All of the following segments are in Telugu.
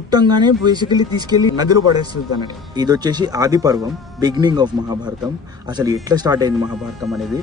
పుట్టంగానే బేసికలీ తీసుకెళ్లి నదిలో పడేస్తుంది తనని. ఇది వచ్చేసి ఆది పర్వం, బిగినింగ్ ఆఫ్ మహాభారతం. అసలు ఎట్లా స్టార్ట్ అయింది మహాభారతం అనేది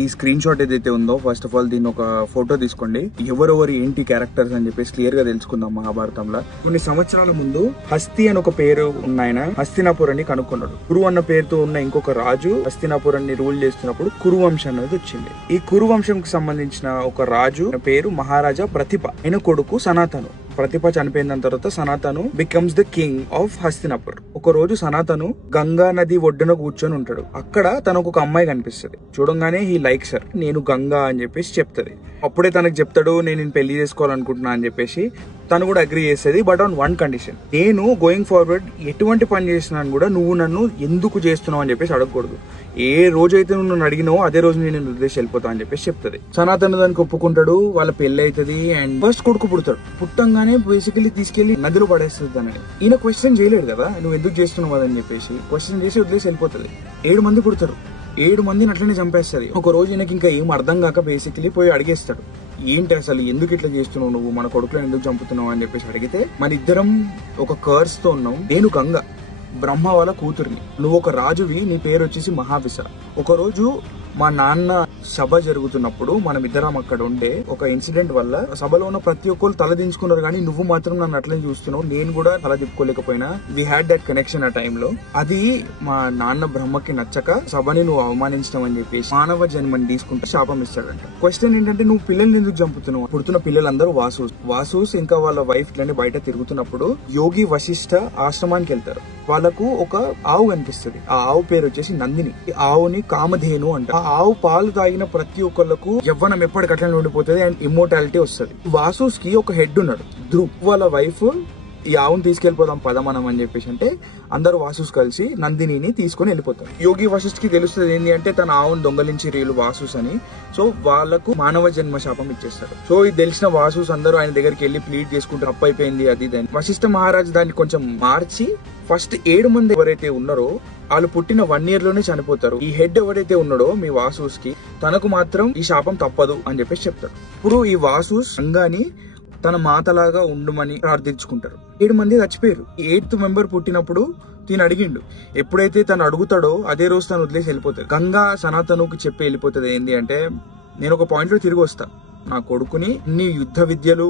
ఈ స్క్రీన్ షాట్ ఏదైతే ఉందో, ఫస్ట్ ఆఫ్ ఆల్ దీన్ని ఒక ఫోటో తీసుకోండి. ఎవరెవరు ఏంటి క్యారెక్టర్స్ అని చెప్పేసి క్లియర్ గా తెలుసుకుందాం. మహాభారతంలో కొన్ని సంవత్సరాల ముందు హస్తి అని ఒక పేరు ఉన్న ఆయన హస్తినాపురాన్ని కనుక్కున్నాడు. కురు అన్న పేరుతో ఉన్న ఇంకొక రాజు హస్తినాపురాన్ని రూల్ చేస్తున్నప్పుడు కురు వంశం అనేది వచ్చింది. ఈ కురు వంశంకి సంబంధించిన ఒక రాజు పేరు మహారాజా ప్రతిభ. ఆయన కొడుకు సనాతను. ప్రతిభ చనిపోయిన తర్వాత సనాతను బికమ్స్ ద కింగ్ ఆఫ్ హస్తినాపుర్. ఒక రోజు సనాతను గంగా నది ఒడ్డున కూర్చొని ఉంటాడు. అక్కడ తనకు ఒక అమ్మాయి కనిపిస్తుంది. చూడంగానే హీ లైక్స్ హర్. నేను గంగా అని చెప్పేసి చెప్తుంది. అప్పుడే తనకు చెప్తాడు, నేను పెళ్లి చేసుకోవాలనుకుంటున్నా అని చెప్పేసి. తను కూడా అగ్రి చేస్తుంది, బట్ ఆన్ వన్ కండిషన్. నేను గోయింగ్ ఫార్వర్డ్ ఎటువంటి పని చేసినాను కూడా నువ్వు నన్ను ఎందుకు చేస్తున్నావు అని చెప్పేసి అడగకూడదు. ఏ రోజైతే నువ్వు నన్ను అడిగినావో అదే రోజు నేను వదిలేసి వెళ్ళిపోతా అని చెప్పేసి చెప్తుంది. సనాతన దానికి ఒప్పుకుంటాడు. వాళ్ళ పెళ్లి అవుతుంది అండ్ ఫస్ట్ కొడుకు పుడతాడు. పుట్టంగానే బేసికలీ తీసుకెళ్లి నదిలో పడేస్తుంది తనని. ఈయన క్వశ్చన్ చేయలేడు కదా, నువ్వు ఎందుకు చేస్తున్నావు అని చెప్పేసి. క్వశ్చన్ చేసి వదిలేసి వెళ్ళిపోతుంది. 7 మంది పుడతారు. 7 మందిని అట్లనే చంపేస్తుంది. ఒక రోజు ఈయనకి ఇంకా ఏం అర్థం కాక బేసికలీ పోయి అడిగేస్తాడు, ఏంటి అసలు ఎందుకు ఇట్లా చేస్తున్నావు, నువ్వు మన కొడుకులను ఎందుకు చంపుతున్నావు అని చెప్పేసి అడిగితే, మన ఇద్దరం ఒక కర్స్ తో ఉన్నాం. నేను గంగ, బ్రహ్మ వాళ్ళ కూతురిని. నువ్వు ఒక రాజువి, నీ పేరు వచ్చేసి మహావిస. ఒక రోజు మా నాన్న సభ జరుగుతున్నప్పుడు మనం ఇద్దరం అక్కడ ఉండే ఒక ఇన్సిడెంట్ వల్ల సభలో ఉన్న ప్రతి ఒక్కరు తల దించుకున్నారు, కానీ నువ్వు మాత్రం నన్ను అట్లనే చూస్తున్నావు. నేను కూడా తల దిప్పుకోలేకపోయినా. వి హ్యాడ్ దట్ కనెక్షన్ ఆ టైంలో. అది మా నాన్న బ్రహ్మకి నచ్చక సభని నువ్వు అవమానించడం అని చెప్పేసి మానవ జన్మని తీసుకుంటే శాపం ఇస్తాడంట. క్వశ్చన్ ఏంటంటే, నువ్వు పిల్లల్ని ఎందుకు చంపుతున్నావు? పుడుతున్న పిల్లలందరూ వాసూస్ ఇంకా వాళ్ళ వైఫ్ లని బయట తిరుగుతున్నప్పుడు యోగి వశిష్ఠ ఆశ్రమానికి వెళ్తారు. వాళ్ళకు ఒక ఆవు కనిపిస్తుంది. ఆ ఆవు పేరు వచ్చేసి నందిని. ఈ ఆవుని కామధేను అంట. ఆ ఆవు పాలు తాగిన ప్రతి ఒక్కళ్ళకు యవ్వనం ఎప్పటికట్లా ఉండిపోతుంది అండ్ ఇమ్మోర్టాలిటీ వస్తుంది. వాసూస్ కి ఒక హెడ్ ఉన్నాడు, ధ్రువ్. వాళ్ళ వైఫ్ ఈ ఆవును తీసుకెళ్లిపోదాం పదమనం అని చెప్పేసి అంటే అందరూ వాసూస్ కలిసి నందినిని తీసుకుని వెళ్ళిపోతారు. యోగి వశిష్ఠ్ కి తెలుస్తుంది ఏంటి అంటే తన ఆవును దొంగలించి రీలు వాసూస్ అని. సో వాళ్ళకు మానవ జన్మ శాపం ఇచ్చేస్తారు. సో ఇది తెలిసిన వాసూస్ అందరూ ఆయన దగ్గరికి వెళ్ళి ప్లీడ్ చేసుకుంటూ తప్పు అయిపోయింది అది దాన్ని. వశిష్ఠ మహారాజు దాన్ని కొంచెం మార్చి ఫస్ట్ 7 మంది ఎవరైతే ఉన్నారో వాళ్ళు పుట్టిన 1 year లోనే చనిపోతారు. ఈ హెడ్ ఎవరైతే ఉన్నాడో మీ వాసూస్ కి, తనకు మాత్రం ఈ శాపం తప్పదు అని చెప్పేసి చెప్తారు. ఇప్పుడు ఈ వాసూస్ గంగాని తన మాతలాగా ఉండమని ప్రార్థించుకుంటారు. 7 మంది చచ్చిపోయారు. 8th మెంబర్ పుట్టినప్పుడు తిని అడిగిండు. ఎప్పుడైతే తను అడుగుతాడో అదే రోజు తను వదిలేసి వెళ్ళిపోతాడు. గంగా సనాతనుకి చెప్పి వెళ్ళిపోతుంది ఏంటి అంటే, నేను ఒక పాయింట్ లో తిరిగి వస్తా, నా కొడుకుని నీ యుద్ధ విద్యలు